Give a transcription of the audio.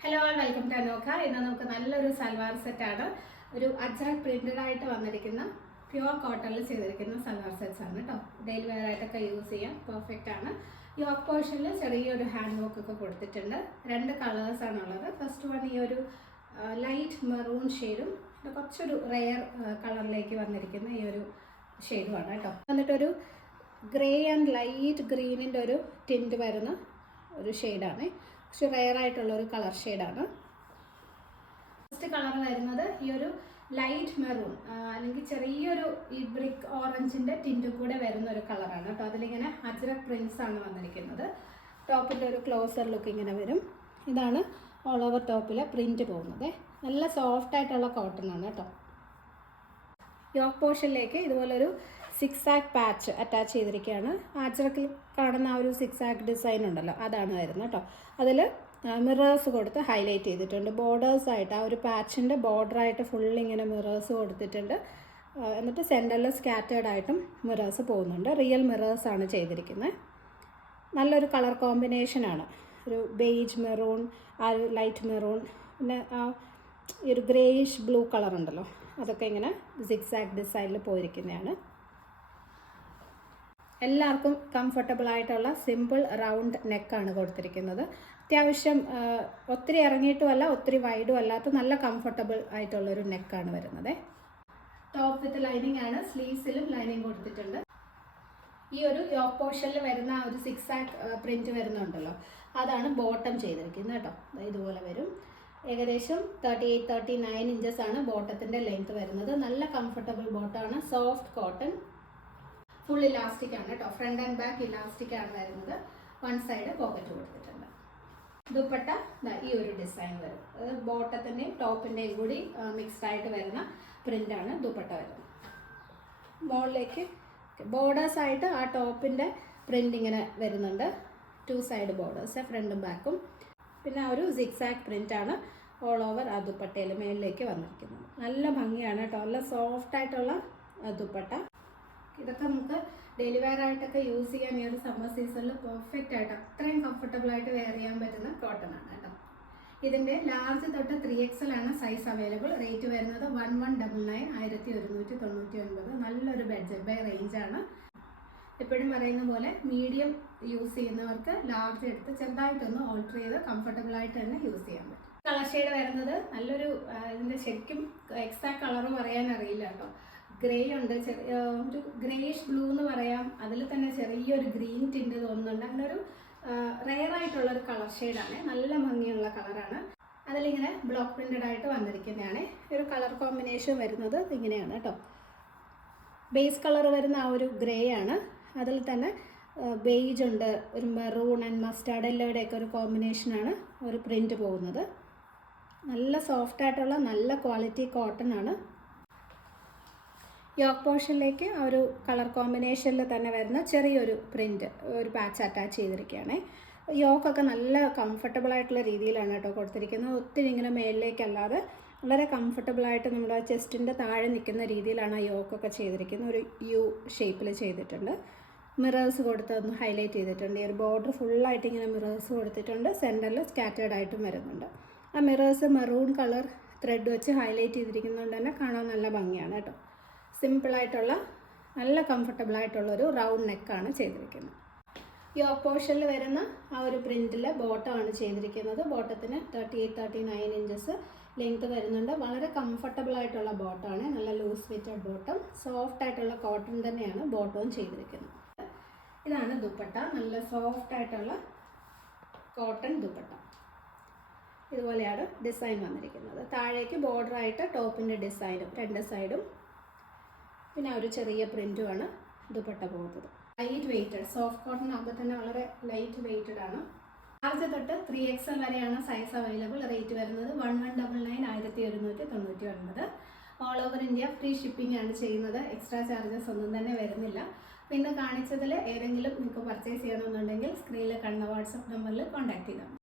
Hello welcome to Anokha ഇന്ന് നമുക്ക് നല്ലൊരു സൽവാർ സെറ്റാണ് ഒരു അജാക് പ്രിന്റഡ് ആയിട്ട് വന്നിരിക്കുന്ന പ്യുവർ കോട്ടണിൽ ചെയ്തിരിക്കുന്ന സൽവാർ സെറ്റ്സ് ആണ് കേട്ടോ ഡെയിലി വെയർ ആയിട്ടൊക്കെ യൂസ് ചെയ്യാം. പെർഫെക്റ്റ് ആണ്. യോക്ക് പോർഷനിൽ ചെറിയൊരു ഹാൻഡ് വർക്ക് ഒക്കെ കൊടുത്തിട്ടുണ്ട്. രണ്ട് കളേഴ്സ് ഉള്ളത് ഫസ്റ്റ് വൺ ഈ ഒരു ലൈറ്റ് മെറൂൺ ഷെയ്ഡും കുറച്ചൊരു റെയർ കളറിലേക്ക് വന്നിരിക്കുന്ന ഈ ഒരു ഷെയ്ഡുമാണ് കേട്ടോ എന്നിട്ടൊരു ഗ്രേ ആൻഡ് ലൈറ്റ് ഗ്രീനിന്റെ ഒരു ടിന്റ് വരുന്ന ഒരു ഷെയ്ഡാണ് കുറച്ച് റെയർ ആയിട്ടുള്ള ഒരു കളർ ഷെയ്ഡാണ്. ഫസ്റ്റ് കളർ വരുന്നത് ഈ ഒരു ലൈറ്റ് മെറൂൺ അല്ലെങ്കിൽ ചെറിയൊരു ഈ ബ്രിക്ക് ഓറഞ്ചിന്റെ ടിന്റ് കൂടെ വരുന്ന ഒരു കളറാണ്. അപ്പോൾ അതിലിങ്ങനെ അജ്രക് പ്രിൻസ് ആണ് വന്നിരിക്കുന്നത്. ടോപ്പിന്റെ ഒരു ക്ലോസർ ലുക്ക് ഇങ്ങനെ വരും. ഇതാണ് ഓൾ ഓവർ ടോപ്പിലെ പ്രിന്റ് പോകുന്നത്. നല്ല സോഫ്റ്റ് ആയിട്ടുള്ള കോട്ടൺ ആണ് കേട്ടോ. യോക്ക് പോർഷനിലേക്ക് ഇതുപോലൊരു സിക്സ് ആക്ക് പാച്ച് അറ്റാച്ച് ചെയ്തിരിക്കുകയാണ്. ആച്ചറക്കിൽ കാണുന്ന ആ ഒരു സിക്സ് ആക്ക് ഡിസൈൻ ഉണ്ടല്ലോ അതാണ് വരുന്നത് കേട്ടോ. അതിൽ മിറേഴ്സ് കൊടുത്ത് ഹൈലൈറ്റ് ചെയ്തിട്ടുണ്ട്. ബോർഡേഴ്സ് ആയിട്ട് ആ ഒരു പാച്ചിന്റെ ബോർഡറായിട്ട് ഫുൾ ഇങ്ങനെ മിറേഴ്സ് കൊടുത്തിട്ടുണ്ട്. എന്നിട്ട് സെന്ററിൽ സ്കാറ്റേഡ് ആയിട്ടും മിറേഴ്സ് പോകുന്നുണ്ട്. റിയൽ മിറേഴ്സ് ആണ് ചെയ്തിരിക്കുന്നത് നല്ലൊരു കളർ കോമ്പിനേഷനാണ് ഒരു ബേജ് മെറൂൺ ആ ഒരു ലൈറ്റ് മെറൂൺ പിന്നെ ആ ഒരു ഗ്രേയിഷ് ബ്ലൂ കളർ ഉണ്ടല്ലോ. അതൊക്കെ ഇങ്ങനെ സിക്സാക് ഡിസൈനിൽ പോയിരിക്കുന്നതാണ്. എല്ലാവർക്കും കംഫർട്ടബിൾ ആയിട്ടുള്ള സിമ്പിൾ റൗണ്ട് നെക്കാണ് കൊടുത്തിരിക്കുന്നത്. അത്യാവശ്യം ഒത്തിരി ഇറങ്ങിയിട്ടുമല്ല ഒത്തിരി വൈഡും അല്ലാത്ത നല്ല കംഫർട്ടബിൾ ആയിട്ടുള്ളൊരു നെക്കാണ് വരുന്നത്. ടോപ്പ് വിത്ത് ലൈനിങ് ആണ് സ്ലീവ്സിലും ലൈനിങ് കൊടുത്തിട്ടുണ്ട്. ഈ ഒരു യോക്ക് പോർഷനിൽ വരുന്ന ഒരു സിക്സ് ആക്ക് പ്രിന്റ് വരുന്നുണ്ടല്ലോ അതാണ് ബോട്ടം ചെയ്തിരിക്കുന്നത് കേട്ടോ. ഇതുപോലെ വരും. ഏകദേശം thirty eight thirty nine inches ആണ് ബോട്ടത്തിന്റെ ലെങ്ത് വരുന്നത്. നല്ല കംഫർട്ടബിൾ ബോട്ടമാണ് സോഫ്റ്റ് കോട്ടൺ ഫുൾ ഇലാസ്റ്റിക് ആണ് കേട്ടോ. ഫ്രണ്ട് ആൻഡ് ബാക്ക് ഇലാസ്റ്റിക് ആണ് വരുന്നത്. വൺ സൈഡ് പോക്കറ്റ് കൊടുത്തിട്ടുണ്ട്. ദുപ്പട്ട ഈ ഒരു ഡിസൈൻ വരും. ബോട്ടത്തിന്റെയും ടോപ്പിന്റെയും കൂടി മിക്സ്ഡ് ആയിട്ട് വരുന്ന പ്രിന്റാണ് ദുപ്പട്ട വരുന്നത്. ബോളിലേക്ക് ബോർഡേഴ്സ് ആയിട്ട് ആ ടോപ്പിന്റെ പ്രിന്റ് ഇങ്ങനെ വരുന്നുണ്ട്. ടു സൈഡ് ബോർഡേഴ്സ് ഫ്രണ്ടും ബാക്കും പിന്നെ ഒരു സിക്സാക് പ്രിന്റാണ് ഓൾ ഓവർ ആ ദുപ്പട്ടയിൽ മേളിലേക്ക് വന്നിരിക്കുന്നത്. നല്ല ഭംഗിയാണ് കേട്ടോ. നല്ല സോഫ്റ്റ് ആയിട്ടുള്ള ദുപ്പട്ട. ഇതൊക്കെ നമുക്ക് ഡെയിലി വെയർ ആയിട്ടൊക്കെ യൂസ് ചെയ്യാൻ ഈ ഒരു സമ്മർ സീസണിൽ പെർഫെക്റ്റ് ആയിട്ട്. അത്രയും കംഫർട്ടബിൾ ആയിട്ട് വെയർ ചെയ്യാൻ പറ്റുന്ന കോട്ടൺ ആണ് കേട്ടോ. ഇതിന്റെ ലാർജ് തൊട്ട് ത്രീ എക്സൽ ആണ് സൈസ് അവൈലബിൾ റേറ്റ് വരുന്നത് വൺ വൺ ഡബിൾ നയൻ ആയിരത്തി ഒരുന്നൂറ്റി തൊണ്ണൂറ്റി ഒൻപത് നല്ലൊരു ബഡ്ജറ്റ് ബൈ റേഞ്ചാണ് എപ്പോഴും പറയുന്ന പോലെ മീഡിയം യൂസ് ചെയ്യുന്നവർക്ക് ലാർജ് എടുത്ത് ചെറുതായിട്ടൊന്ന് ഓൾട്ടർ ചെയ്ത് കംഫർട്ടബിൾ ആയിട്ട് തന്നെ യൂസ് ചെയ്യാൻ പറ്റും. കളർ ഷെയ്ഡ് വരുന്നത് നല്ലൊരു ഇതിന്റെ ശരിക്കും എക്സാക്ട് കളർ അറിയാൻ അറിയില്ല കേട്ടോ. ഗ്രേ ഉണ്ട്. ചെറിയ ഒരു ഗ്രേഷ് ബ്ലൂ എന്ന് പറയാം. അതിൽ തന്നെ ചെറിയൊരു ഗ്രീൻ ടിന്റ് തോന്നുന്നുണ്ട്. അങ്ങനെ ഒരു റെയർ ആയിട്ടുള്ള ഒരു കളർ ഷെയ്ഡാണ് നല്ല ഭംഗിയുള്ള കളറാണ് അതിലിങ്ങനെ ബ്ലോക്ക് പ്രിന്റഡ് ആയിട്ട് വന്നിരിക്കുന്നതാണ്. ഒരു കളർ കോമ്പിനേഷൻ വരുന്നത് ഇങ്ങനെയാണ് കേട്ടോ. ബേസ് കളർ വരുന്ന ആ ഒരു ഗ്രേ ആണ്. അതിൽ തന്നെ ബേജ് ഉണ്ട് ഒരു മെറൂൺ ആൻഡ് മസ്റ്റാർഡ് എല്ലാവരുടെയൊക്കെ ഒരു കോമ്പിനേഷനാണ് ഒരു പ്രിന്റ് പോകുന്നത്. നല്ല സോഫ്റ്റ് ആയിട്ടുള്ള നല്ല ക്വാളിറ്റി കോട്ടൺ ആണ്. യോക്ക് പോർഷനിലേക്ക് ആ ഒരു കളർ കോമ്പിനേഷനിൽ തന്നെ വരുന്ന ചെറിയൊരു പ്രിന്റ് ഒരു പാച്ച് അറ്റാച്ച് ചെയ്തിരിക്കുകയാണ്. യോക്കൊക്കെ നല്ല കംഫർട്ടബിൾ ആയിട്ടുള്ള രീതിയിലാണ് കേട്ടോ കൊടുത്തിരിക്കുന്നത്. ഒത്തിരി ഇങ്ങനെ മേളിലേക്കല്ലാതെ വളരെ കംഫർട്ടബിൾ ആയിട്ട് നമ്മുടെ ചെസ്റ്റിന്റെ താഴെ നിൽക്കുന്ന രീതിയിലാണ് ആ യോക്കൊക്കെ ചെയ്തിരിക്കുന്നത്. ഒരു യു ഷേപ്പിൽ ചെയ്തിട്ടുണ്ട്. മിറേഴ്സ് കൊടുത്ത് ഒന്ന് ഹൈലൈറ്റ് ചെയ്തിട്ടുണ്ട്. ഈ ഒരു ബോർഡർ ഫുള്ളായിട്ട് ഇങ്ങനെ മിറേഴ്സ് കൊടുത്തിട്ടുണ്ട്. സെന്ററിൽ സ്കാറ്റേഡ് ആയിട്ടും വരുന്നുണ്ട്. ആ മിറേഴ്സ് മെറൂൺ കളർ ത്രെഡ് വെച്ച് ഹൈലൈറ്റ് ചെയ്തിരിക്കുന്നതുകൊണ്ട് തന്നെ കാണാൻ നല്ല ഭംഗിയാണ് കേട്ടോ. സിമ്പിളായിട്ടുള്ള നല്ല കംഫർട്ടബിൾ ആയിട്ടുള്ളൊരു റൗണ്ട് നെക്കാണ് ചെയ്തിരിക്കുന്നത്. ഈ ഓപ്പോഷനിൽ വരുന്ന ആ ഒരു പ്രിന്റിൽ ബോട്ടമാണ് ചെയ്തിരിക്കുന്നത് ബോട്ടത്തിന് thirty eight thirty nine inches length വരുന്നുണ്ട്. വളരെ കംഫർട്ടബിൾ ആയിട്ടുള്ള ബോട്ടമാണ് നല്ല ലൂസ് ഫിറ്റഡ് ബോട്ടം സോഫ്റ്റ് ആയിട്ടുള്ള കോട്ടൺ തന്നെയാണ് ബോട്ടവും ചെയ്തിരിക്കുന്നത്. ഇതാണ് ദുപ്പട്ട. നല്ല സോഫ്റ്റ് ആയിട്ടുള്ള കോട്ടൺ ദുപ്പട്ട. ഇതുപോലെയാണ് ഡിസൈൻ വന്നിരിക്കുന്നത്. താഴേക്ക് ബോർഡറായിട്ട് ടോപ്പിന്റെ ഡിസൈനും രണ്ട് സൈഡും പിന്നെ ഒരു ചെറിയ പ്രിന്റുമാണ് ദുപ്പട്ട പോകുന്നത്. ലൈറ്റ് വെയ്റ്റഡ് സോഫ്റ്റ് കോട്ടൺ തന്നെ വളരെ ലൈറ്റ് വെയ്റ്റഡ് ആണ്. ആദ്യത്തെ തൊട്ട് ത്രീ എക്സ് എൽ വരെയാണ് സൈസ് അവൈലബിൾ റേറ്റ് വരുന്നത് വൺ വൺ ഡബിൾ നയൻ ആയിരത്തി ഒരുന്നൂറ്റി തൊണ്ണൂറ്റി ഒൻപത്. All over India free shipping ആണ് ചെയ്യുന്നത്. എക്സ്ട്രാ ചാർജസ് ഒന്നും തന്നെ വരുന്നില്ല. പിന്നെ കാണിച്ചതിൽ ഏതെങ്കിലും നിങ്ങൾക്ക് പർച്ചേസ് ചെയ്യണമെന്നുണ്ടെങ്കിൽ സ്ക്രീനിൽ കണ്ട വാട്സപ്പ് നമ്പറിൽ കോൺടാക്ട് ചെയ്താൽ